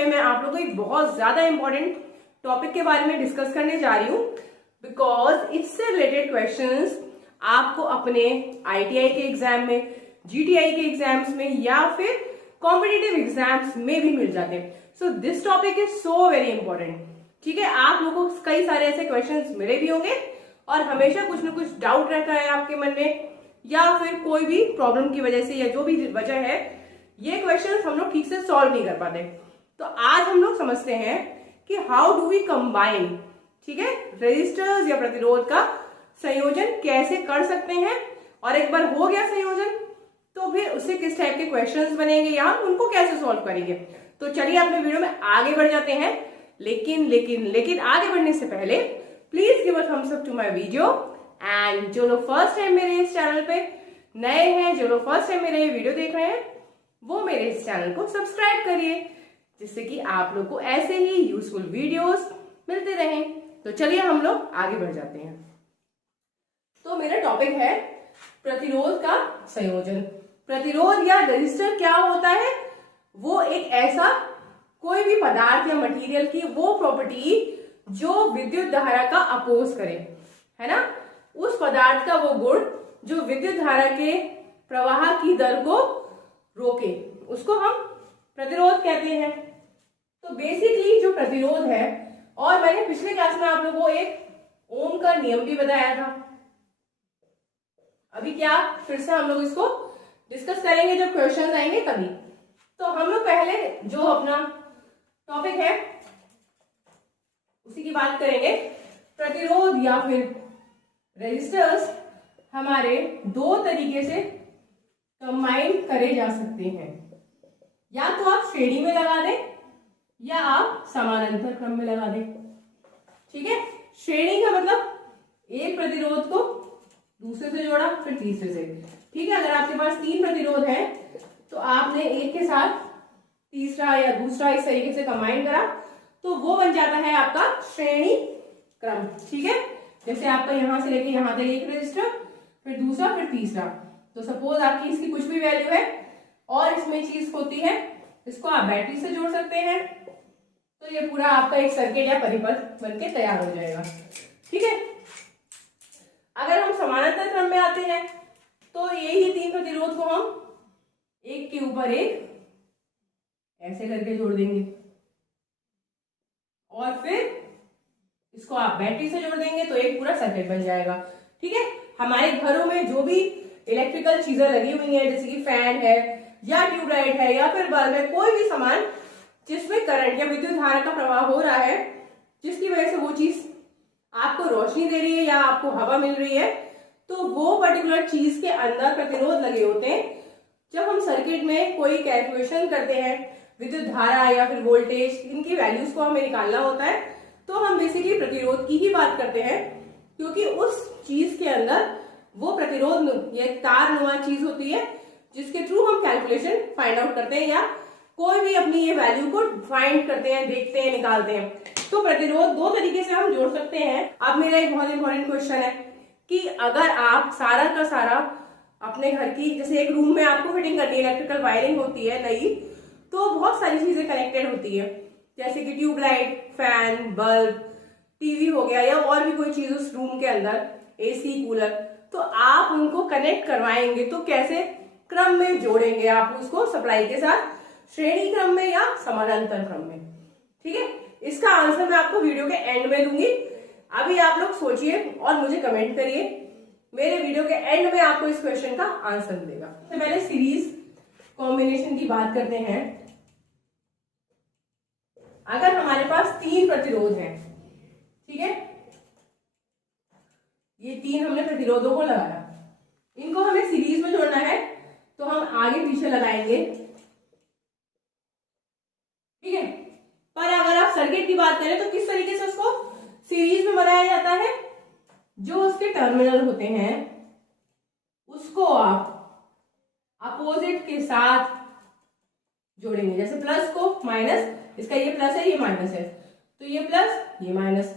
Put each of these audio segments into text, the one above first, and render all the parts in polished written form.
में मैं आप लोगों को एक बहुत ज्यादा इंपॉर्टेंट टॉपिक के बारे में डिस्कस करने जा रही हूँ, बिकॉज इससे रिलेटेड क्वेश्चंस आपको अपने ITI के एग्जाम में, GTI के एग्जाम्स में या फिर कॉम्पिटिटिव एग्जाम्स में भी मिल जाते हैं। So this topic is so very important. ठीक है, आप लोगों को कई सारे ऐसे क्वेश्चंस मिले भी होंगे और हमेशा कुछ ना कुछ डाउट रहता है आपके मन में, या फिर कोई भी प्रॉब्लम की वजह से या जो भी वजह है, ये क्वेश्चंस हम लोग ठीक से सॉल्व नहीं कर पाते। तो आज हम लोग समझते हैं कि हाउ डू वी कंबाइन, ठीक है, रेजिस्टर्स या प्रतिरोध का संयोजन कैसे कर सकते हैं, और एक बार हो गया संयोजन तो फिर उससे किस टाइप के क्वेश्चंस बनेंगे या हम उनको कैसे सॉल्व करेंगे। तो चलिए अपने वीडियो में आगे बढ़ जाते हैं। लेकिन आगे बढ़ने से पहले please give a thumbs up to my video, and जो लोग फर्स्ट टाइम मेरे इस चैनल पे नए हैं, जो लोग फर्स्ट टाइम मेरे ये वीडियो देख रहे हैं, वो मेरे इस चैनल को सब्सक्राइब करिए, जिससे कि आप लोग को ऐसे ही यूजफुल वीडियोस मिलते रहें। तो चलिए हम लोग आगे बढ़ जाते हैं। तो मेरा टॉपिक है प्रतिरोध का संयोजन। प्रतिरोध या रेजिस्टर क्या होता है? वो एक ऐसा कोई भी पदार्थ या मटेरियल की वो प्रॉपर्टी जो विद्युत धारा का अपोज करे, है ना, उस पदार्थ का वो गुण जो विद्युत धारा के प्रवाह की दर को रोके, उसको हम प्रतिरोध कहते हैं। तो बेसिकली जो प्रतिरोध है, और मैंने पिछले क्लास में आप लोगों को एक ओम का नियम भी बताया था, अभी क्या फिर से हम लोग इसको डिस्कस करेंगे जब क्वेश्चन आएंगे तभी। तो हम लोग पहले जो अपना टॉपिक है उसी की बात करेंगे। प्रतिरोध या फिर रेजिस्टर्स हमारे दो तरीके से कंबाइन करे जा सकते हैं, या तो आप श्रेणी में लगा दें या आप समानांतर क्रम में लगा दें। ठीक है, श्रेणी का मतलब एक प्रतिरोध को दूसरे से जोड़ा फिर तीसरे से। ठीक है, अगर आपके पास 3 प्रतिरोध है तो आपने एक के साथ तीसरा या दूसरा इस तरीके से कंबाइन करा तो वो बन जाता है आपका श्रेणी क्रम। ठीक है, जैसे आपका यहां से लेके यहां तक एक रजिस्टर, फिर दूसरा, फिर तीसरा। तो सपोज आपकी इसकी कुछ भी वैल्यू है और इसमें चीज होती है, इसको आप बैटरी से जोड़ सकते हैं, तो ये पूरा आपका एक सर्किट या परिपथ बनके तैयार हो जाएगा। ठीक है, अगर हम समानांतर क्रम में आते हैं तो यही 3 प्रतिरोध को हम एक के ऊपर एक ऐसे करके जोड़ देंगे, और फिर इसको आप बैटरी से जोड़ देंगे तो एक पूरा सर्किट बन जाएगा। ठीक है, हमारे घरों में जो भी इलेक्ट्रिकल चीजें लगी हुई हैं, जैसे कि फैन है या ट्यूबलाइट है या फिर बल्ब है, कोई भी सामान जिसमें करंट या विद्युत धारा का प्रवाह हो रहा है, जिसकी वजह से वो चीज आपको रोशनी दे रही है या आपको हवा मिल रही है, तो वो पर्टिकुलर चीज के अंदर प्रतिरोध लगे होते हैं। जब हम सर्किट में कोई कैलकुलेशन करते हैं, विद्युत धारा या फिर वोल्टेज, इनकी वैल्यूज को हमें निकालना होता है, तो हम बेसिकली प्रतिरोध की ही बात करते हैं, क्योंकि उस चीज के अंदर वो प्रतिरोध या तारनुमा चीज होती है जिसके थ्रू हम कैलकुलेशन फाइंड आउट करते हैं या कोई भी अपनी ये वैल्यू को फाइंड करते हैं, देखते हैं, निकालते हैं। तो प्रतिरोध 2 तरीके से हम जोड़ सकते हैं। अब मेरा एक बहुत इंपॉर्टेंट क्वेश्चन है कि अगर आप सारा का सारा अपने घर की, जैसे एक रूम में आपको फिटिंग करनी है, इलेक्ट्रिकल वायरिंग होती है नई, तो बहुत सारी चीजें कनेक्टेड होती है, जैसे कि ट्यूबलाइट, फैन, बल्ब, टीवी हो गया या और भी कोई चीज उस रूम के अंदर, AC, कूलर, तो आप उनको कनेक्ट करवाएंगे तो कैसे क्रम में जोड़ेंगे आप उसको सप्लाई के साथ, श्रेणी क्रम में या समानांतर क्रम में। ठीक है, इसका आंसर मैं आपको वीडियो के एंड में दूंगी। अभी आप लोग सोचिए और मुझे कमेंट करिए, मेरे वीडियो के एंड में आपको इस क्वेश्चन का आंसर मिलेगा। तो पहले सीरीज कॉम्बिनेशन की बात करते हैं। अगर हमारे पास 3 प्रतिरोध हैं, ठीक है, ये 3 हमने प्रतिरोधों को लगाया, इनको हमें सीरीज में जोड़ना है तो हम आगे पीछे लगाएंगे। ठीक है, पर अगर आप सर्किट की बात करें तो किस तरीके से उसको सीरीज में बनाया जाता है? जो उसके टर्मिनल होते हैं उसको आप अपोजिट के साथ जोड़ेंगे, जैसे प्लस को माइनस, इसका ये प्लस है ये माइनस है, तो ये प्लस ये माइनस,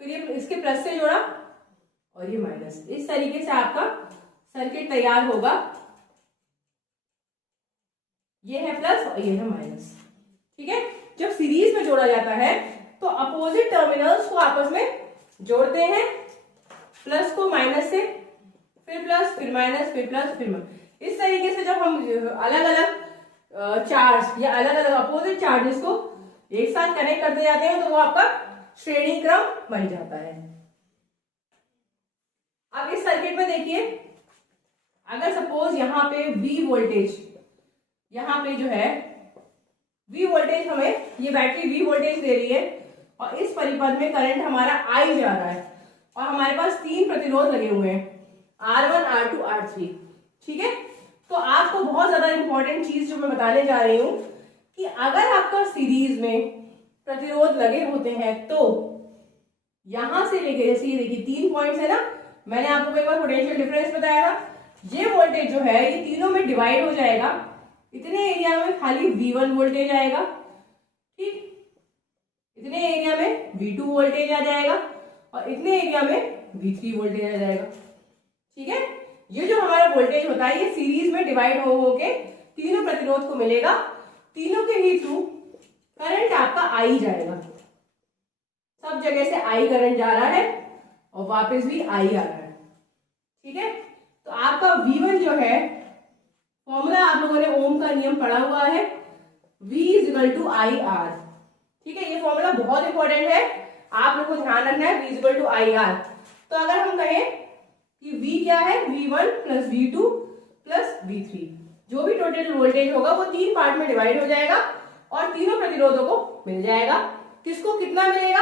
फिर ये इसके प्लस से जोड़ा और ये माइनस, इस तरीके से आपका सर्किट तैयार होगा। ये है प्लस और ये है माइनस। ठीक है, जब सीरीज में जोड़ा जाता है तो अपोजिट टर्मिनल्स को आपस में जोड़ते हैं, प्लस को माइनस से, फिर प्लस, फिर माइनस, फिर प्लस, फिर माइनस। इस तरीके से जब हम अलग अलग चार्ज या अलग अलग अपोजिट चार्जेस को एक साथ कनेक्ट करते जाते हैं तो वो आपका श्रेणी क्रम बन जाता है। अब इस सर्किट में देखिए, अगर सपोज यहाँ पे V वोल्टेज, यहाँ पे जो है V वोल्टेज, हमें ये बैटरी V वोल्टेज दे रही है और इस परिपथ में करंट हमारा I जा रहा है और हमारे पास 3 प्रतिरोध लगे हुए हैं, R1, R2, R3। ठीक है, तो आपको बहुत ज्यादा इंपॉर्टेंट चीज जो मैं बताने जा रही हूं कि अगर आपका सीरीज में प्रतिरोध लगे होते हैं तो यहां से लेके, जैसे ये देखिए 3 पॉइंट्स है ना, मैंने आपको एक बार पोटेंशियल डिफरेंस बताया था, ये वोल्टेज जो है ये तीनों में डिवाइड हो जाएगा, इतने एरिया में खाली V1 वोल्टेज आएगा, ठीक, इतने एरिया में V2 वोल्टेज आ जाएगा और इतने एरिया में V3 वोल्टेज आ जाएगा। ठीक है, ये जो हमारा वोल्टेज होता है ये सीरीज में डिवाइड हो के तीनों प्रतिरोध को मिलेगा, तीनों के ही थ्रू करंट आपका आई जाएगा, सब जगह से आई करंट जा रहा है और वापस भी आई आ रहा है। ठीक है, तो आपका V1 जो है, फॉर्मूला आप लोगों ने ओम का नियम पढ़ा हुआ है, V = IR। ठीक है, ये फॉर्मूला बहुत इंपॉर्टेंट है, आप लोगों को ध्यान रखना है, V = IR। तो अगर हम कहें कि V क्या है, V1 + V2 + V3, जो भी टोटल वोल्टेज होगा वो 3 पार्ट में डिवाइड हो जाएगा और तीनों प्रतिरोधों को मिल जाएगा। किसको कितना मिलेगा,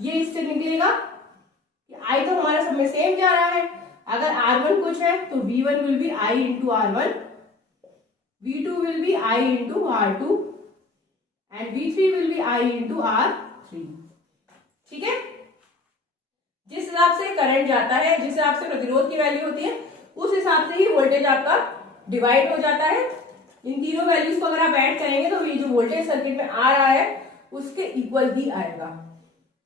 ये इससे निकलेगा कि I तो हमारा सब में सेम जा रहा है, अगर R1 कुछ है तो V1 will be I into R1, V2 will be I into R2 and V3 will be I into R3। ठीक है, जिस हिसाब से करंट जाता है, जिस हिसाब से प्रतिरोध की वैल्यू होती है, उस हिसाब से ही वोल्टेज आपका डिवाइड हो जाता है। इन तीनों वैल्यूज को अगर आप ऐड करेंगे तो ये जो वोल्टेज सर्किट में आ रहा है उसके इक्वल ही आएगा।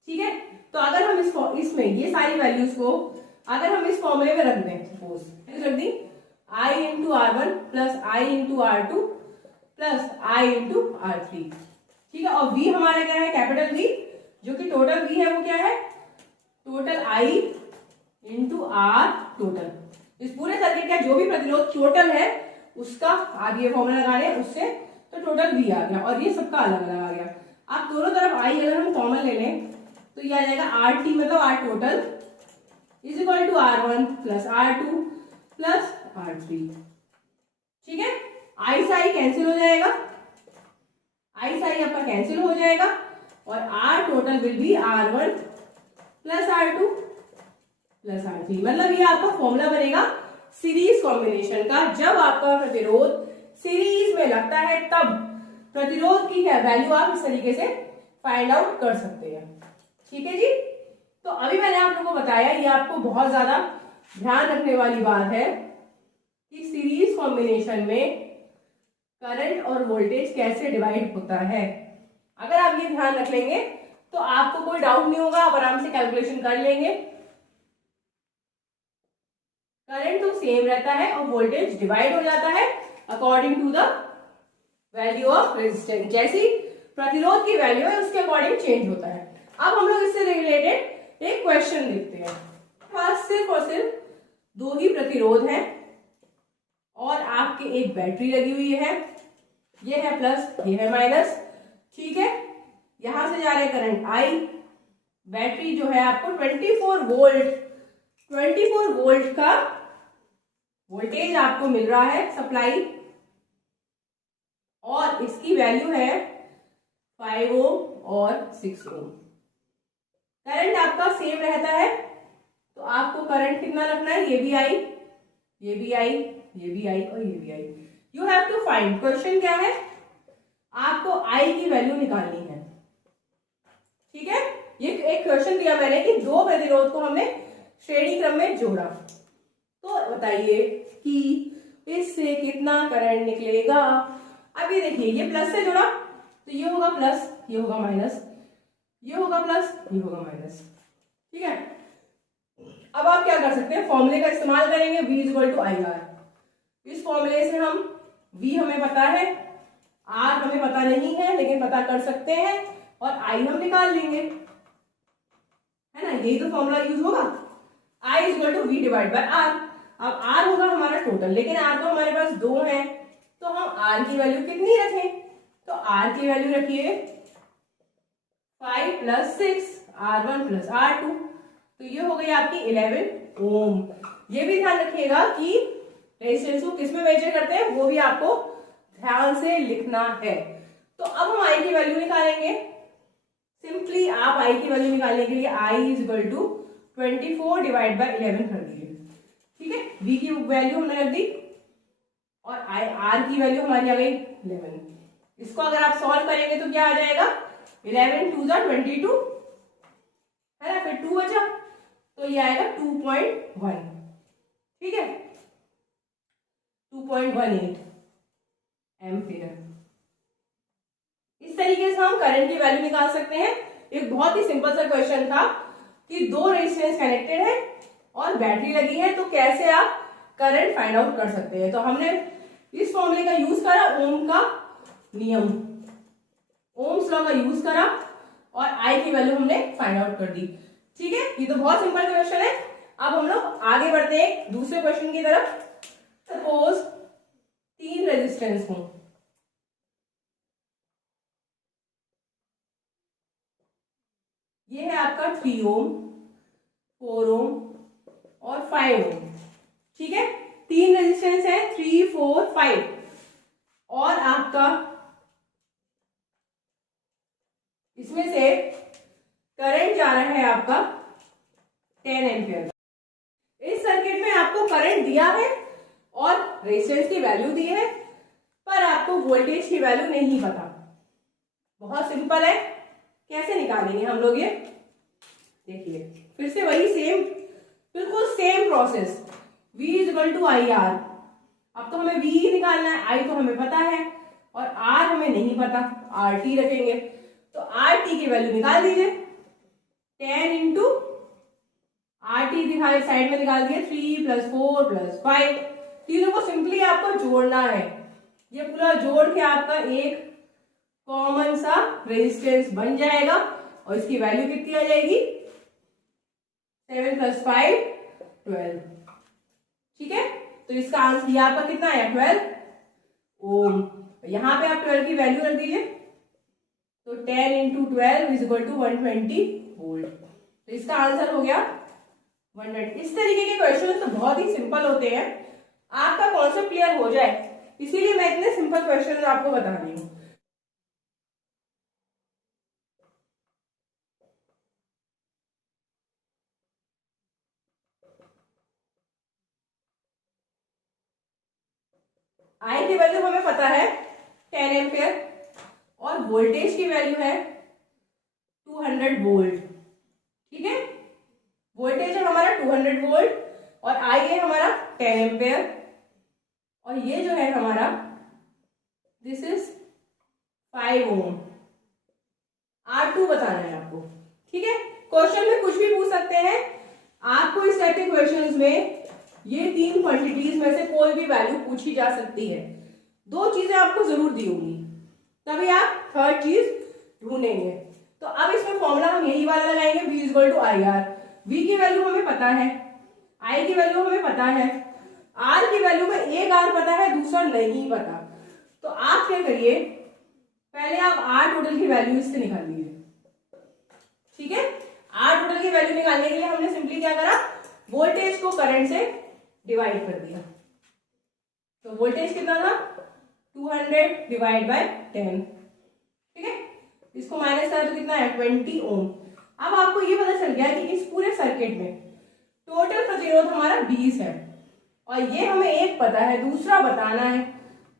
ठीक है, तो अगर हम इसमें ये सारी वैल्यूज को अगर हम इस फॉर्मूले में रख दें, सपोज रख दी I into R1 + I into R2 + I into R3। ठीक है, और V हमारा क्या है, कैपिटल V, जो कि टोटल V है वो क्या है, total I into R total. इस पूरे सर्किट का जो भी प्रतिरोध टोटल है उसका आप ये फॉर्मूला लगा रहे हैं उससे, तो टोटल V आ गया और ये सबका अलग अलग आ गया। आप दोनों तरफ I अगर हम कॉमन ले लें तो ये आ जाएगा RT मतलब R total = R1 + R2 + R3। ठीक है, I से I कैंसिल हो जाएगा, I से I आपका कैंसिल हो जाएगा और R total will be R1 + R2 + R3। मतलब ये आपका फॉर्मूला बनेगा सीरीज कॉम्बिनेशन का। जब आपका प्रतिरोध सीरीज में लगता है तब प्रतिरोध की वैल्यू आप इस तरीके से फाइंड आउट कर सकते हैं। ठीक है जी, तो अभी मैंने आप लोगों को बताया, ये आपको बहुत ज्यादा ध्यान रखने वाली बात है कि सीरीज कॉम्बिनेशन में करंट और वोल्टेज कैसे डिवाइड होता है। अगर आप ये ध्यान रख लेंगे तो आपको कोई डाउट नहीं होगा, आप आराम से कैलकुलेशन कर लेंगे। करंट तो सेम रहता है और वोल्टेज डिवाइड हो जाता है according to the value of resistance, जैसी प्रतिरोध की वैल्यू है उसके अकॉर्डिंग चेंज होता है। अब हम लोग इससे रिलेटेड एक क्वेश्चन देखते हैं। पास सिर्फ और सिर्फ 2 ही प्रतिरोध हैं और आपके एक बैटरी लगी हुई है, ये है प्लस, ये है माइनस। ठीक है, यहां से जा रहे करंट I, बैटरी जो है आपको 24 वोल्ट का वोल्टेज आपको मिल रहा है सप्लाई और इसकी वैल्यू है 5 ओम और 6 ओम। करंट आपका सेम रहता है तो आपको करंट कितना रखना है, ये भी I, ये भी I, ये भी I और ये भी I। You have to find, question क्या है, आपको I की वैल्यू निकालनी है। ठीक है, ये एक क्वेश्चन दिया मैंने कि 2 प्रतिरोध को हमने श्रेणी क्रम में जोड़ा, तो बताइए कि इससे कितना करंट निकलेगा। अब ये देखिए, ये प्लस से जुड़ा तो ये होगा प्लस, ये होगा माइनस, ये होगा प्लस, ये होगा माइनस। ठीक है, अब आप क्या कर सकते हैं, फॉर्मूले का इस्तेमाल करेंगे, V = IR। इस फॉर्मूले से हम V हमें पता है, R हमें पता नहीं है लेकिन पता कर सकते हैं, और I हम निकाल लेंगे, है ना, यही तो फॉर्मूला यूज होगा। I equal to V divide by R। अब R होगा हमारा टोटल, लेकिन R तो हमारे पास 2 है, तो हम R की वैल्यू कितनी रखें, तो R की वैल्यू रखिए 5 + 6 R1 + R2, तो ये हो गई आपकी 11 ओम। ये भी ध्यान रखिएगा कि रेजिस्टेंस को किस में मेजर करते हैं वो भी आपको ध्यान से लिखना है। तो अब हम I की वैल्यू निकालेंगे। सिंपली आप I की वैल्यू निकालने के लिए I equal to 24 divide by 11 कर दीजिए, ठीक है। V की वैल्यू हमने रख दी और R की वैल्यू हमारी आ गई 11। इसको अगर आप सॉल्व करेंगे तो क्या आ जाएगा, 11 2 = 22, है ना, फिर 2 बचा तो ये आएगा 2.1, ठीक है, 2.18 एम्पियर। इस तरीके से हम करंट की वैल्यू निकाल सकते हैं। एक बहुत ही सिंपल सा क्वेश्चन था कि 2 रेजिस्टेंस कनेक्टेड है और बैटरी लगी है, तो कैसे आप करंट फाइंड आउट कर सकते हैं। तो हमने इस फॉर्मूले का यूज करा, ओम का नियम, ओम्स लॉ का यूज करा और आई की वैल्यू हमने फाइंड आउट कर दी, ठीक है। ये तो बहुत सिंपल क्वेश्चन है। अब हम लोग आगे बढ़ते हैं दूसरे क्वेश्चन की तरफ। सपोज 3 रेजिस्टेंस हों, ये है आपका 3 ओम, 4 ओम और 5 ओम, ठीक है। 3 रेजिस्टेंस है, 3 4 5, और आपका इसमें से करंट जा रहा है आपका 10 एम्पियर। इस सर्किट में आपको करंट दिया है और रेजिस्टेंस की वैल्यू दी है, पर आपको वोल्टेज की वैल्यू नहीं पता। बहुत सिंपल है, कैसे निकालेंगे हम लोग ये देखिए। फिर से वही सेम, बिल्कुल same process, V equal to I R. अब तो हमें V निकालना है, I तो हमें पता है और R हमें नहीं पता, RT रखेंगे, तो RT की वैल्यू निकाल दीजिए। 10 इंटू RT दिखाई साइड में निकाल दिए, 3 + 4 + 5। तीनों को सिंपली आपको जोड़ना है, ये पूरा जोड़ के आपका एक कॉमन सा रेजिस्टेंस बन जाएगा और इसकी वैल्यू कितनी आ जाएगी, 7 + 5 12, ठीक है। तो इसका आंसर ये आपका कितना आया, 12 ओम। यहां पे आप 12 की वैल्यू रख दीजिए, तो 10 इंटू 12 = 120 वोल्ट। तो इसका आंसर हो गया 120। इस तरीके के क्वेश्चन तो बहुत ही सिंपल होते हैं, आपका कॉन्सेप्ट क्लियर हो जाए, इसीलिए मैं इतने सिंपल क्वेश्चन आपको बता रही हूँ। आई की वैल्यू हमें पता है 10 एम्पियर और वोल्टेज की वैल्यू है 200 वोल्ट, ठीक है। वोल्टेज है हमारा 200 वोल्ट और आई है हमारा 10 एम्पियर, और ये जो है हमारा दिस इज 5 ओम। R2 बताना है आपको, ठीक है। क्वेश्चन में कुछ भी पूछ सकते हैं आपको। इस टाइप के क्वेश्चंस में ये 3 क्वांटिटीज में से कोई भी वैल्यू पूछी जा सकती है। 2 चीजें आपको जरूर दी होंगी, तभी आप थर्ड चीज ढूंढेंगे। तो अब इसमें फॉर्मूला हम यही वाला लगाएंगे, V equal to I R. V की वैल्यू हमें पता है, I की वैल्यू हमें पता है, R की वैल्यू में एक R पता है, दूसरा नहीं पता। तो आप क्या करिए, पहले आप R टोटल की वैल्यू इससे निकाल लीजिए, ठीक है। R टोटल की वैल्यू निकालने के लिए हमने सिंपली क्या करा, वोल्टेज को करंट से डिवाइड कर दिया। तो वोल्टेज कितना था, 200 डिवाइड बाय 10, ठीक है। इसको माइनस करा तो कितना है, 20 ओम। अब आपको ये पता चल गया कि इस पूरे सर्किट में टोटल प्रतिरोध हमारा 20 है और ये हमें एक पता है, दूसरा बताना है।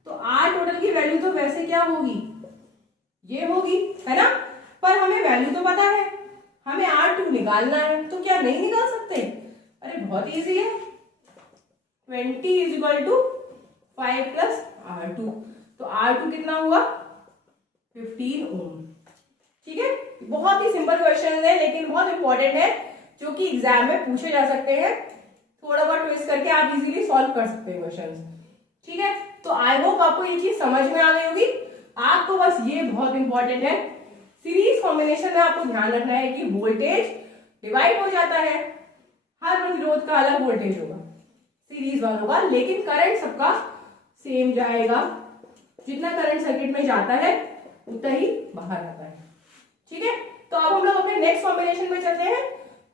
तो R टोटल की वैल्यू तो वैसे क्या होगी, ये होगी, है ना, पर हमें वैल्यू तो पता है, हमें R2 निकालना है। तो क्या नहीं निकाल सकते, अरे बहुत इजी है, 20 = 5 + R2। तो R2 कितना हुआ, 15 ओम, ठीक है। बहुत ही सिंपल क्वेश्चन है लेकिन बहुत इंपॉर्टेंट है, जो कि एग्जाम में पूछे जा सकते हैं। थोड़ा बहुत ट्विस्ट करके आप इजीली सॉल्व कर सकते हैं क्वेश्चंस, ठीक है। तो आई होप आपको ये चीज समझ में आ गई होगी। आपको बस ये बहुत इंपॉर्टेंट है, सीरीज कॉम्बिनेशन में आपको ध्यान रखना है कि वोल्टेज डिवाइड हो जाता है, हर प्रतिरोध का अलग वोल्टेज होगा सीरीज वालों का, लेकिन करंट सबका सेम जाएगा। जितना करंट सर्किट में जाता है उतना ही बाहर आता है। ठीक है, तो अब हम लोग अपने नेक्स्ट कॉम्बिनेशन में चलते हैं,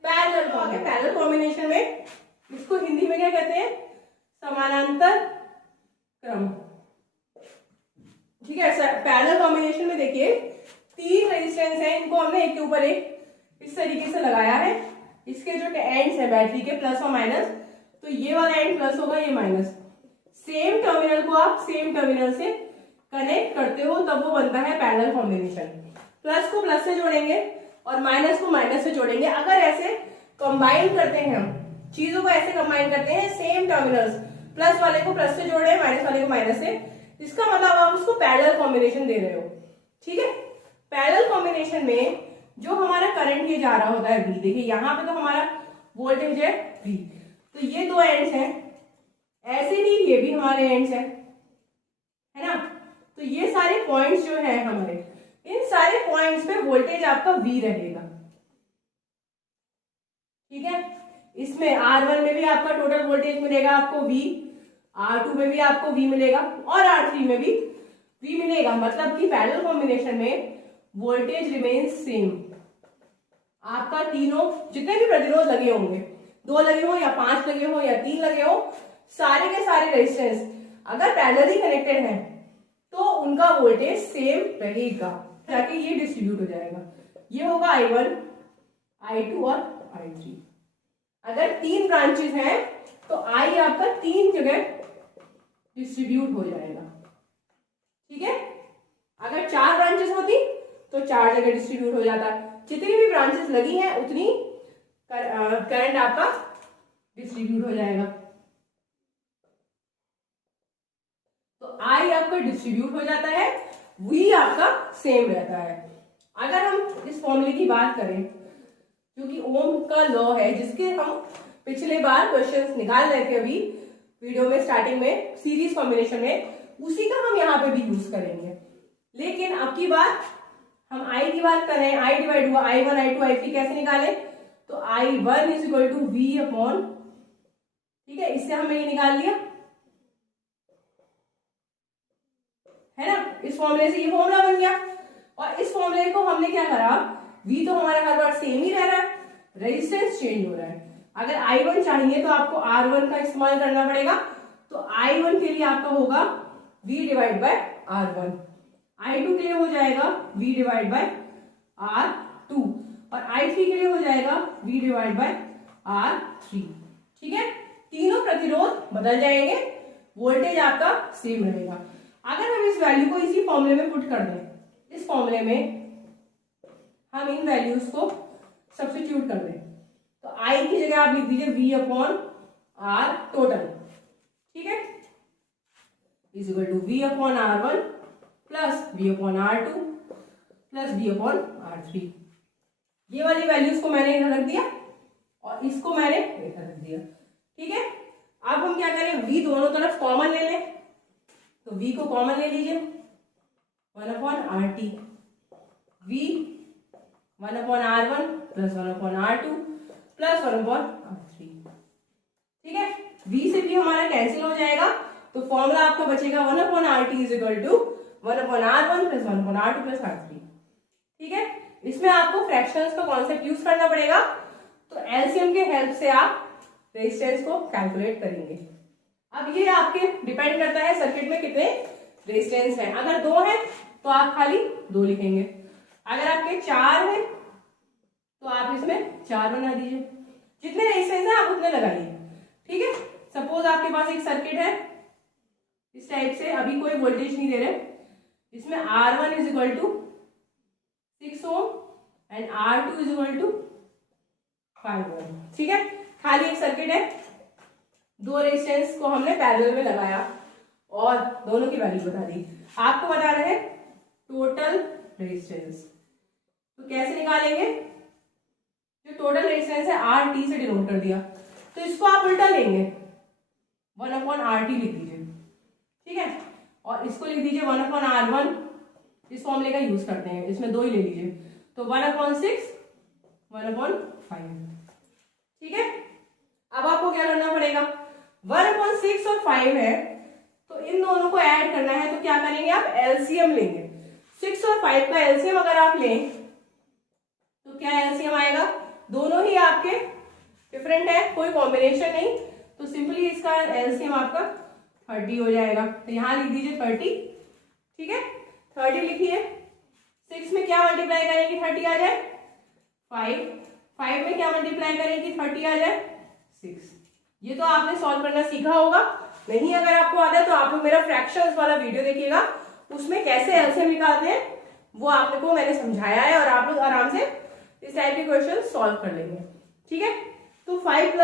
पैरेलल। पैरेलल कॉम्बिनेशन में इसको हिंदी में क्या कहते हैं, समानांतर क्रम। ठीक है, पैरेलल कॉम्बिनेशन में देखिए 3 रेजिस्टेंस हैं, इनको हमने एक के ऊपर एक इस तरीके से लगाया है। इसके जो एंड्स है बैटरी के प्लस और माइनस, तो ये वाला एंड प्लस होगा, ये माइनस। सेम टर्मिनल को आप सेम टर्मिनल से कनेक्ट करते हो तब वो बनता है पैरेलल कॉम्बिनेशन। प्लस को प्लस से जोड़ेंगे और माइनस को माइनस से जोड़ेंगे। अगर ऐसे कंबाइन करते हैं, हम चीजों को ऐसे कंबाइन करते हैं, सेम टर्मिनल्स, प्लस वाले को प्लस से जोड़ रहे हैं, माइनस वाले को माइनस से, इसका मतलब आप उसको पैरेलल कॉम्बिनेशन दे रहे हो। ठीक है, पैरेलल कॉम्बिनेशन में जो हमारा करंट ये जा रहा होता है V, देखिए यहाँ पे तो हमारा वोल्टेज है V, तो ये 2 एंड्स हैं, ऐसे ही ये भी हमारे एंड्स हैं, है ना। तो ये सारे पॉइंट्स जो है हमारे, इन सारे पॉइंट्स पे वोल्टेज आपका V रहेगा। ठीक है, इसमें R1 में भी आपका टोटल वोल्टेज मिलेगा आपको V, R2 में भी आपको V मिलेगा और R3 में भी V मिलेगा। मतलब कि पैरेलल कॉम्बिनेशन में वोल्टेज रिमेन्स सेम। आपका तीनों जितने भी प्रतिरोध लगे होंगे, 2 लगे हो या 5 लगे हो या 3 लगे हो, सारे के सारे रेजिस्टेंस अगर पैरेलली कनेक्टेड हैं तो उनका वोल्टेज सेम रहेगा, ताकि ये डिस्ट्रीब्यूट हो जाएगा। ये होगा I1, I2 और I3। अगर 3 ब्रांचेस हैं तो I आपका 3 जगह डिस्ट्रीब्यूट हो जाएगा। ठीक है, अगर 4 ब्रांचेस होती तो 4 जगह डिस्ट्रीब्यूट हो जाता। जितनी भी ब्रांचेस लगी हैं उतनी करंट आपका डिस्ट्रीब्यूट हो जाएगा। तो I आपका डिस्ट्रीब्यूट हो जाता है, V आपका सेम रहता है। अगर हम इस फॉर्मूले की बात करें, क्योंकि ओम का लॉ है जिसके हम पिछले बार क्वेश्चंस निकाल रहे थे अभी वीडियो में स्टार्टिंग में सीरीज कॉम्बिनेशन में, उसी का हम यहाँ पे भी यूज करेंगे। लेकिन अब की बार हम I की बात करें, I डिवाइड हुआ I1, I2, I3 कैसे निकाले, तो I1 is equal to V upon, ठीक है, इससे हमने ये निकाल लिया, है ना। इस फॉर्मूले से ये फॉर्मूला बन गया और इस फॉर्मूले को हमने क्या करा, V तो हमारा हर बार सेम ही रह रहा है, रेजिस्टेंस चेंज हो रहा है। अगर I1 चाहिए तो आपको R1 का इस्तेमाल करना पड़ेगा, तो I1 के लिए आपका होगा V divide bye R1, I2 के लिए हो जाएगा V डिवाइड बाय R2 और I3 के लिए हो जाएगा V डिवाइड बाय R3। ठीक है, तीनों प्रतिरोध बदल जाएंगे, वोल्टेज आपका सेम रहेगा। अगर हम इस वैल्यू को इसी फॉर्मूले में पुट कर दें, इस फॉर्मूले में हम इन वैल्यूज को सब्स्टिट्यूट कर दें, तो I की जगह आप लिख दीजिए V अपॉन R टोटल, ठीक है, is equal to V upon R1 plus V upon R2 plus V upon R3। ये वाली वैल्यूज को मैंने इधर रख दिया और इसको मैंने इधर रख दिया। ठीक है, अब हम क्या करें, V दोनों तरफ कॉमन ले लें, तो V को कॉमन ले लीजिए, 1 upon RT, V 1 upon R1 plus 1 upon R2 plus 1 upon R3। ठीक है, V से भी हमारा कैंसिल हो जाएगा, तो फॉर्मूला आपका बचेगा 1 upon RT is equal to 1 upon R1 plus 1 upon R2 plus R3। ठीक है, इसमें आपको फ्रैक्शंस का कॉन्सेप्ट यूज करना पड़ेगा, तो एलसीएम के हेल्प से आप रेजिस्टेंस को कैलकुलेट करेंगे। अब ये आपके डिपेंड करता है सर्किट में कितने रेजिस्टेंस हैं। अगर 2 हैं तो आप खाली 2 लिखेंगे, अगर आपके 4 हैं तो आप इसमें 4 बना दीजिए, जितने रेजिस्टेंस हैं आप उतने लगाइए। ठीक है, सपोज आपके पास एक सर्किट है इस टाइप से, अभी कोई वोल्टेज नहीं दे रहे, इसमें R1 is equal to 6 ohm and R2 is equal to 5 ohm. ठीक है, खाली एक सर्किट है, 2 रेजिस्टेंस को हमने पैरेलल में लगाया और दोनों की वैल्यू बता दी। आपको बता रहे हैं टोटल रेजिस्टेंस, तो कैसे निकालेंगे, जो टोटल रेजिस्टेंस है RT से डिनोट कर दिया, तो इसको आप उल्टा लेंगे, 1 अपॉन RT लिख दीजिए। ठीक है, और इसको लिख दीजिए 1 अपॉन R1 इस फॉर्मूले का यूज करते हैं, इसमें 2 ही ले लीजिए, तो 1/6 1/5। ठीक है, अब आपको क्या करना पड़ेगा, 1/6 और 5 है तो इन दोनों को ऐड करना है, तो क्या करेंगे आप, एलसीएम लेंगे। 6 और 5 का एलसीएम अगर आप लें तो क्या एलसीएम आएगा, दोनों ही आपके डिफरेंट है, कोई कॉम्बिनेशन नहीं, तो सिंपली इसका एलसीएम आपका 30 हो जाएगा। तो यहां लिख दीजिए 30। ठीक है, 30 लिखिए। 6 में क्या मल्टीप्लाई करें कि 30 आ जाए, 5 में क्या मल्टीप्लाई करें कि 30 आ जाए, 6। ये तो आपने सॉल्व करना सीखा होगा, नहीं अगर आपको आता है तो आप लोग मेरा फ्रैक्शंस वाला वीडियो देखिएगा, उसमें कैसे एलसीएम निकालते हैं वो आप लोग को मैंने समझाया है, और आप लोग आराम से इस टाइप के क्वेश्चन सॉल्व कर लेंगे। ठीक है, तो 5 +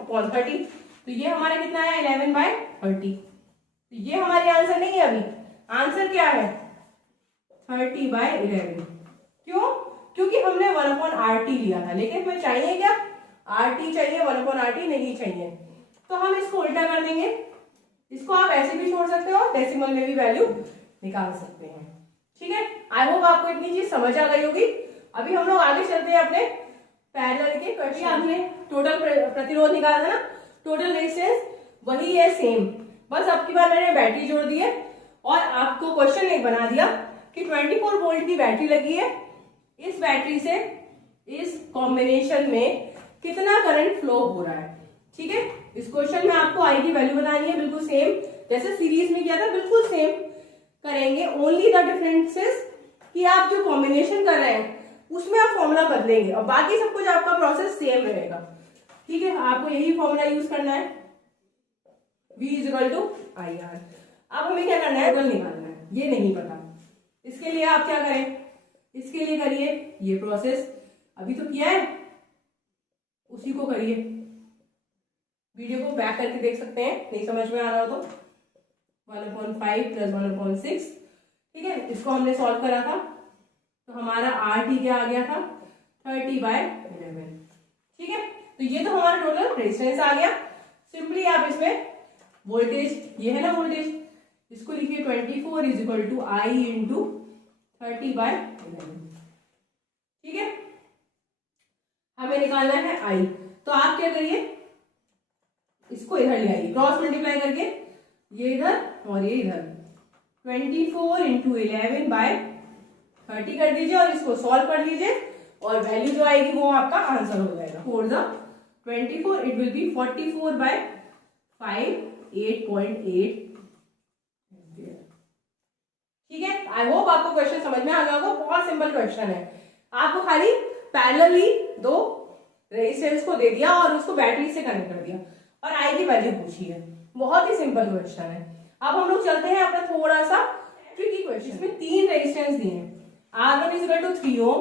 6/30, तो ये हमारा कितना है, 11/30। तो ये हमारे आंसर नहीं है, अभी आंसर क्या है 30/11। क्यों, क्योंकि हमने 1/RT लिया था, लेकिन हमें चाहिए क्या, RT चाहिए, 1/RT नहीं चाहिए, तो हम इसको उल्टा कर देंगे। इसको आप ऐसे भी छोड़ सकते हो, डेसिमल में भी वैल्यू निकाल सकते हैं। ठीक है, आई होप आपको इतनी चीज समझ आ गई होगी। अभी हम लोग आगे चलते हैं अपने पैरेलल के क्वेश्चन। आपने टोटल प्रतिरोध निकाला था ना, टोटल रेजिस्टेंस वही है सेम, बस अब की बार मैंने बैटरी जोड़ दी है और आपको क्वेश्चन एक बना दिया कि 24 वोल्ट की बैटरी लगी है, इस बैटरी से इस कॉम्बिनेशन में कितना करंट फ्लो हो रहा है। ठीक है, इस क्वेश्चन में आपको आई की वैल्यू बतानी है, बिल्कुल सेम जैसे सीरीज में किया था, बिल्कुल सेम करेंगे। ओनली द डिफरेंसेस कि आप जो कॉम्बिनेशन कर रहे हैं उसमें आप फॉर्मूला बदलेंगे और बाकी सब कुछ आपका प्रोसेस सेम रहेगा। ठीक है, आपको यही फॉर्मूला यूज करना है, V = IR। अब हमें क्या करना है, टोटल निकालना है, ये नहीं पता, इसके लिए आप क्या करें, इसके लिए करिए ये प्रोसेस अभी तो किया है उसी को करिए, वीडियो को बैक करके देख सकते हैं, नहीं समझ में आ रहा हो तो 1/5 + 1/6। ठीक है, इसको हमने सॉल्व करा था तो हमारा RT क्या आ गया था, 30/11। ठीक है, तो ये तो हमारा टोटल रेजिस्टेंस आ गया। सिंपली आप इसमें वोल्टेज, ये है ना वोल्टेज, इसको लिखिए 24 = I × 30/11। ठीक है, हमें निकालना है I, तो आप क्या करिए, इसको इधर ले आइए, क्रॉस मल्टीप्लाई करके ये इधर और ये इधर, 24 × 11/30 कर दीजिए और इसको सॉल्व कर लीजिए और वैल्यू जो आएगी वो आपका आंसर हो जाएगा। 4 × 24 इट विल बी 44/5 8.8। ठीक है, आई होप आपको क्वेश्चन समझ में आ गया होगा, बहुत सिंपल क्वेश्चन है। आपको खाली पैरेलली 2 रेजिस्टेंस को दे दिया और उसको बैटरी से कनेक्ट कर दिया और आई की वैल्यू पूछी है, बहुत ही सिंपल क्वेश्चन है। अब हम लोग चलते हैं अपना थोड़ा सा ट्रिकी क्वेश्चन। इसमें 3 रेजिस्टेंस दिए हैं, R1 = 3 Om,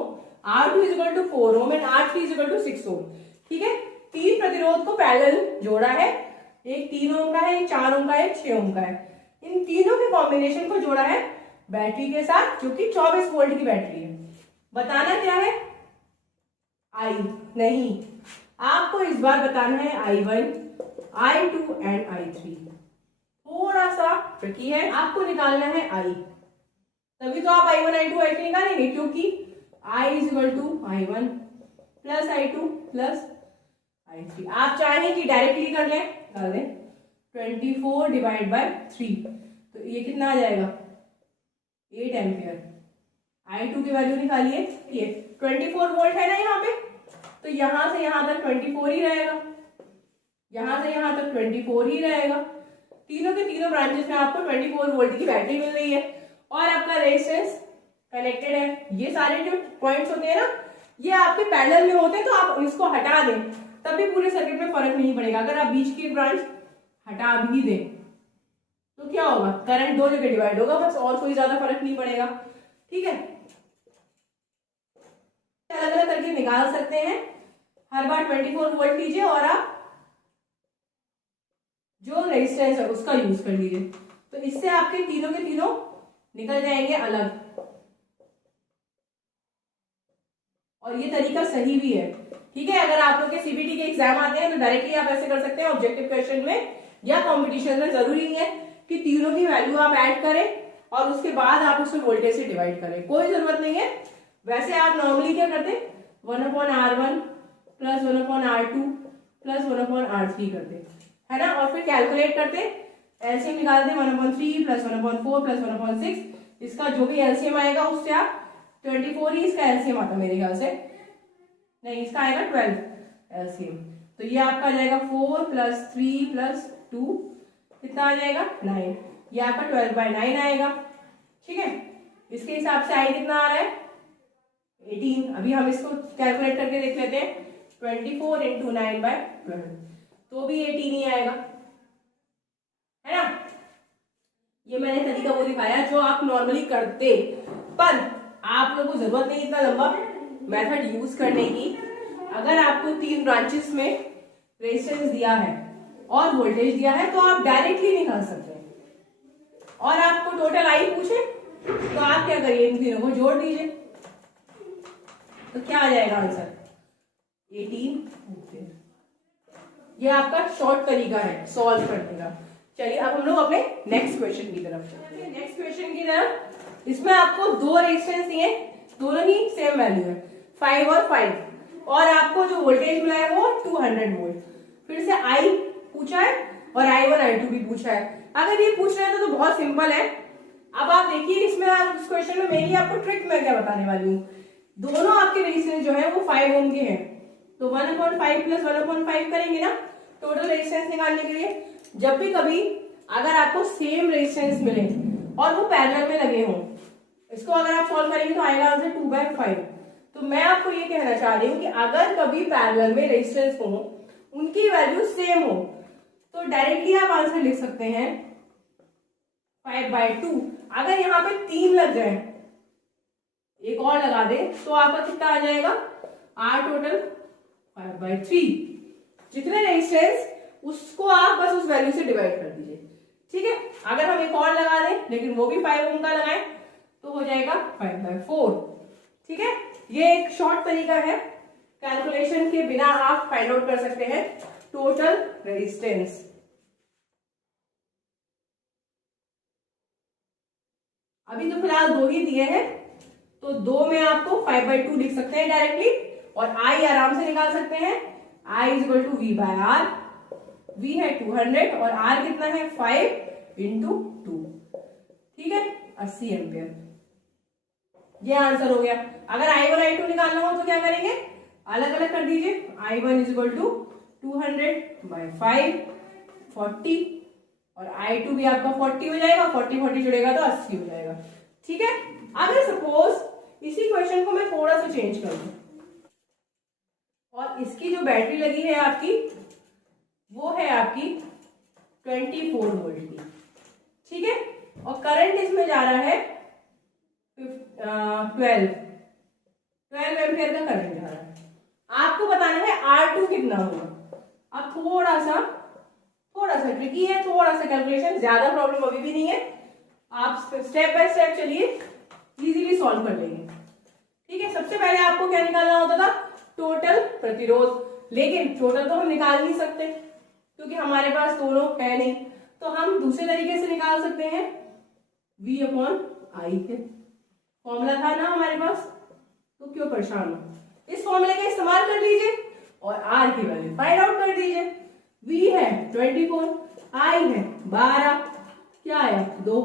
R2 = 4 ohm and R3 = 6 ओम। ठीक है, 3 प्रतिरोध को पैरेलल जोड़ा है, एक 3 ओम का है, एक 4 ओम का है, एक 6 ओम का है। इन तीनों के कॉम्बिनेशन को जोड़ा है बैटरी के साथ, जो कि 24 वोल्ट की बैटरी है। बताना क्या है, I नहीं, आपको इस बार बताना है I1, I2 एंड I3। थोड़ा सा ट्रिकी है, आपको निकालना है I, तभी तो आप I1 I2 I3 निकालेंगे, क्योंकि I = I1 + I2 + I3। आप चाहें कि डायरेक्टली कर लें, कर लें 24/3, तो ये कितना आ जाएगा 8 एम्पियर। I2 की वैल्यू निकालिए, ये 24 वोल्ट है ना यहाँ पे, तो यहां से यहां तक 24 ही रहेगा, यहां से यहां तक 24 ही रहेगा। तीनों के तीनों ब्रांचेस में आपको 24 वोल्ट की बैटरी मिल रही है और आपका रेजिस्टेंस कनेक्टेड है। ये सारे जो पॉइंट्स होते हैं ना, ये आपके पैरेलल में होते हैं, तो आप इसको हटा दें तब भी पूरे सर्किट में फर्क नहीं पड़ेगा। अगर आप बीच की एक ब्रांच हटा भी दें तो क्या होगा, करंट 2 जगह डिवाइड होगा बस, और कोई ज्यादा फर्क नहीं पड़ेगा। ठीक है, अलग अलग करके निकाल सकते हैं, हर बार 24 वोल्ट लीजिए और आप जो रेजिस्टेंस है उसका यूज कर लीजिए, तो इससे आपके तीनों के तीनों निकल जाएंगे अलग, और ये तरीका सही भी है। ठीक है, अगर आप लोग के सीबीटी के एग्जाम आते हैं तो डायरेक्टली आप ऐसे कर सकते हैं ऑब्जेक्टिव क्वेश्चन में या कॉम्पिटिशन में। जरूरी नहीं है कि तीनों की वैल्यू आप ऐड करें, और उसके बाद आप उसको वोल्टेज से डिवाइड करें, कोई जरूरत नहीं है। वैसे आप नॉर्मली क्या करते, 1/R1 plus 1/R2 plus 1/R3 करते, है ना, और फिर कैलकुलेट करते, एलसीएम निकालते 1/3 प्लस 1/4 प्लस 1/6, इसका जो भी एलसीएम आएगा उससे आप 24 ही इसका एलसीएम आता मेरे ख्याल से, नहीं इसका आएगा 12 एलसीएम, तो ये आपका आ जाएगा 4 प्लस 3 प्लस 2 कितना आ जाएगा 9, ये आपका 12/9 आएगा। ठीक है, इसके हिसाब से आई कितना आ रहा है 18। अभी हम इसको कैलकुलेट करके देख लेते हैं, 24 × 9/12 तो भी 18 ही आएगा, है ना। ये मैंने तरीका वो दिखाया जो आप नॉर्मली करते, पर आप लोगों को जरूरत नहीं इतना लंबा मेथड यूज करने की। अगर आपको 3 ब्रांचेस में रेजिस्टेंस दिया है और वोल्टेज दिया है तो आप डायरेक्टली निकाल सकते हैं, और आपको टोटल आई पूछे तो आप क्या करिए, इन तीनों को जोड़ दीजिए, तो क्या आ जाएगा आंसर 18। ये आपका शॉर्ट तरीका है सॉल्व करने का। चलिए अब हम लोग अपने नेक्स्ट क्वेश्चन की तरफ चलते हैं। नेक्स्ट क्वेश्चन की तरफ, इसमें आपको 2 रेजिस्टेंस दिए, दोनों ही सेम वैल्यू है 5 और 5, और आपको जो वोल्टेज मिला है वो 200 वोल्ट। फिर से आई पूछा है और I1 I2 भी पूछा है। अगर ये पूछ रहे हैं तो बहुत सिंपल है। अब आप देखिए इसमें, आप इस क्वेश्चन में मेनली आपको ट्रिक मैं क्या बताने वाली हूँ, दोनों आपके रेजिस्टेंस जो है वो 5 ओम के हैं, तो 1/5 प्लस 1/5 करेंगे ना टोटल रेजिस्टेंस निकालने के लिए। जब भी कभी अगर आपको सेम रेजिस्टेंस मिले और वो पैरेलल में लगे हों, इसको अगर आप सॉल्व करेंगे तो आएगा आंसर 2/5। तो मैं आपको ये कहना चाह रही हूँ कि अगर कभी पैरेलल में रेजिस्टेंस हो, उनकी वैल्यू सेम हो, तो डायरेक्टली आप आंसर लिख सकते हैं 5/2। अगर यहाँ पे 3 लग जाए, एक और लगा दे, तो आपका कितना आ जाएगा R टोटल 5/3। जितने रेजिस्टेंस उसको आप बस उस वैल्यू से डिवाइड कर दीजिए। ठीक है, अगर हम एक और लगा दें लेकिन वो भी 5 ओम का लगाएं तो हो जाएगा 5/4। ठीक है, ये एक शॉर्ट तरीका है, कैलकुलेशन के बिना आप फाइंड आउट कर सकते हैं टोटल रेजिस्टेंस। अभी तो फिलहाल 2 ही दिए हैं, तो 2 में आपको 5/2 लिख सकते हैं डायरेक्टली, और आई आराम से निकाल सकते हैं। I = V/R, V है 200 और R कितना है 5 × 2, ठीक है 80 एम्पियर। ये आंसर हो गया। अगर I1 I2 निकालना हो तो क्या करेंगे, अलग अलग कर दीजिए। I1 = 200/5 40, और I2 भी आपका 40 हो जाएगा, 40 जुड़ेगा तो 80 हो जाएगा। ठीक है, अगर सपोज इसी क्वेश्चन को मैं थोड़ा सा चेंज कर दूं और इसकी जो बैटरी लगी है आपकी वो है आपकी 24 वोल्ट की, ठीक है, और करंट इसमें जा रहा है 12 एम्पियर का करंट जा रहा है। आपको बताना है R2 कितना होगा। अब थोड़ा सा ट्रिकी है, थोड़ा सा कैलकुलेशन, ज्यादा प्रॉब्लम अभी भी नहीं है, आप स्टेप बाय स्टेप चलिए, इजीली सॉल्व कर लेंगे। ठीक है, सबसे पहले आपको क्या निकालना होता था, टोटल प्रतिरोध, लेकिन टोटल तो हम निकाल नहीं सकते क्योंकि हमारे पास दोनों है नहीं, तो हम दूसरे तरीके से निकाल सकते हैं, V/I है, फॉर्मूला था ना हमारे पास, तो क्यों परेशान हो, इस फॉर्मूले का इस्तेमाल कर लीजिए और R की वैल्यू फाइंड आउट कर दीजिए। V है 24, I है 12, क्या आया 2,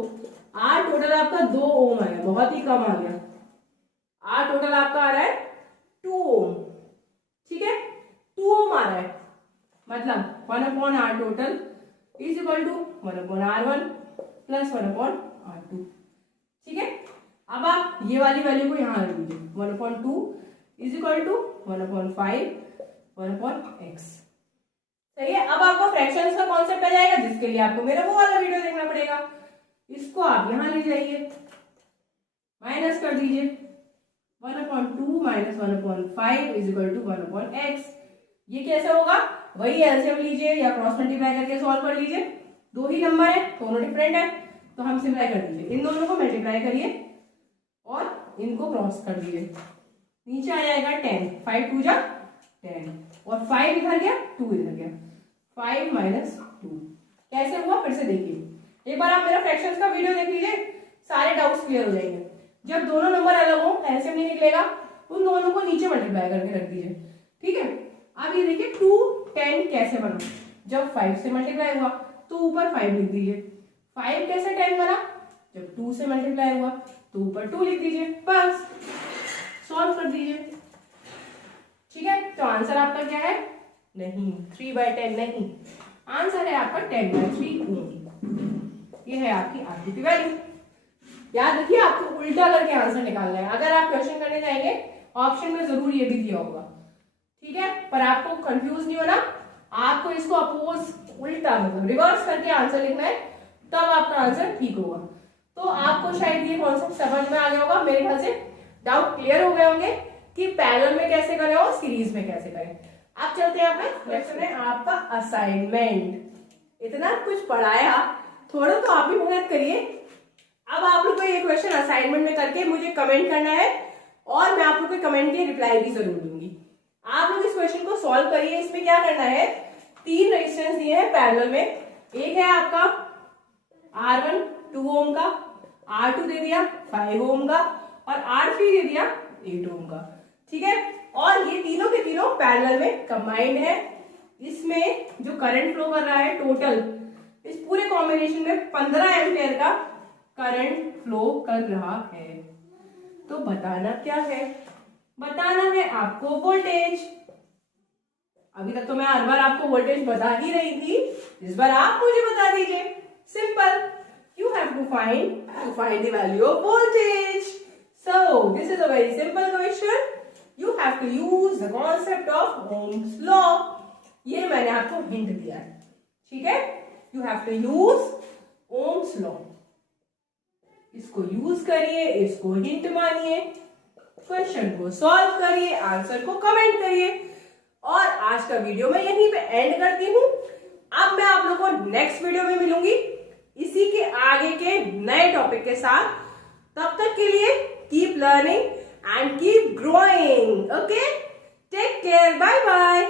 R टोटल आपका 2 ओम आया, बहुत ही कम आ गया। R टोटल आपका आ रहा है 2 ओम, ठीक है 2 ओम आ रहा है, मतलब 1/R total is equal to 1/R1 plus 1/R2। ठीक है, अब आप ये वाली वैल्यू को यहाँ रख दीजिए, 1/2 इज इक्वल टू 1/5 1/x। सही है, अब आपको फ्रैक्शंस का कॉन्सेप्ट आ जाएगा, जिसके लिए आपको मेरा वो वाला वीडियो देखना पड़ेगा। इसको आप यहां ले जाइए, माइनस कर दीजिए, 1/2 minus 1/5 is equal to 1/x। ये कैसे होगा, वही एलसीएम लीजिए या क्रॉस मल्टीप्लाई करके सॉल्व कर लीजिए, 2 ही नंबर है, दोनों डिफरेंट है, तो हम सिंप्लाई कर दीजिए, इन दोनों को मल्टीप्लाई करिए और इनको क्रॉस कर दीजिए, नीचे आ जाएगा 10, 5 2 जा 10, और 5 इधर गया 2 इधर गया, 5 - 2 कैसे हुआ, फिर से देखिए एक बार, आप मेरा फ्रैक्शंस का वीडियो देख लीजिए, सारे डाउट्स क्लियर हो जाएंगे। जब दोनों नंबर अलग हो, एलसीएम नहीं निकलेगा, उन दोनों को नीचे मल्टीप्लाई करके रख दीजिए, ठीक है। अब ये देखिए 2 10 कैसे बना, जब 5 से मल्टीप्लाई हुआ तो ऊपर 5 लिख दीजिए। 5 कैसे 10 बना, जब 2 से मल्टीप्लाई हुआ तो ऊपर 2 लिख दीजिए, बस सॉल्व कर दीजिए, ठीक है। तो आंसर आपका क्या है, नहीं 3/10 नहीं, आंसर है आपका 10/3 ओनली। ये है आपकी आर की वैल्यू। याद रखिए आपको उल्टा करके आंसर निकालना है। अगर आप क्वेश्चन करने जाएंगे ऑप्शन में जरूर ये भी दिया होगा, ठीक है, पर आपको कंफ्यूज नहीं होना, आपको इसको अपोज उल्टा मतलब रिवर्स करके आंसर लिखना है, तब आपका आंसर ठीक होगा। तो आपको शायद ये कॉन्सेप्ट समझ में आ गया होगा, मेरे ख्याल से डाउट क्लियर हो गए होंगे कि पैरेलल में कैसे करें और सीरीज में कैसे करें। अब चलते हैं अपने लेक्चर में आपका असाइनमेंट। इतना कुछ पढ़ाया, थोड़ा तो आप भी मेहनत करिए। अब आप लोग को ये क्वेश्चन असाइनमेंट में करके मुझे कमेंट करना है और मैं आप लोग के कमेंट की रिप्लाई भी जरूर दूंगी। आप लोग इस क्वेश्चन को सॉल्व करिए। इसमें क्या करना है, 3 रेजिस्टेंस दिए हैं पैरेलल में, एक है आपका R1 2 ओम का, R2 दे दिया 5 ओम का और R3 दे दिया 8 ओम का, ठीक है। और ये तीनों के तीनों पैरेलल में कंबाइंड है। इसमें जो करंट फ्लो कर रहा है टोटल इस पूरे कॉम्बिनेशन में 15 एम्पियर का करंट फ्लो कर रहा है। तो बताना क्या है, बताना है आपको वोल्टेज। अभी तक तो मैं हर बार आपको वोल्टेज बता ही रही थी, इस बार आप मुझे बता दीजिए। Simple, you have to find the value of voltage. So this is a very simple question. You have to use the concept of Ohm's law. ये मैंने आपको हिंट दिया है, ठीक है। You have to use Ohm's law. इसको use करिए, इसको हिंट मानिए, क्वेश्चन को सॉल्व करिए, आंसर को कमेंट करिए। और आज का वीडियो मैं यहीं पे एंड करती हूं। अब मैं आप लोगों को नेक्स्ट वीडियो में मिलूंगी इसी के आगे के नए टॉपिक के साथ। तब तक के लिए keep learning and keep growing. Okay, take care, bye bye.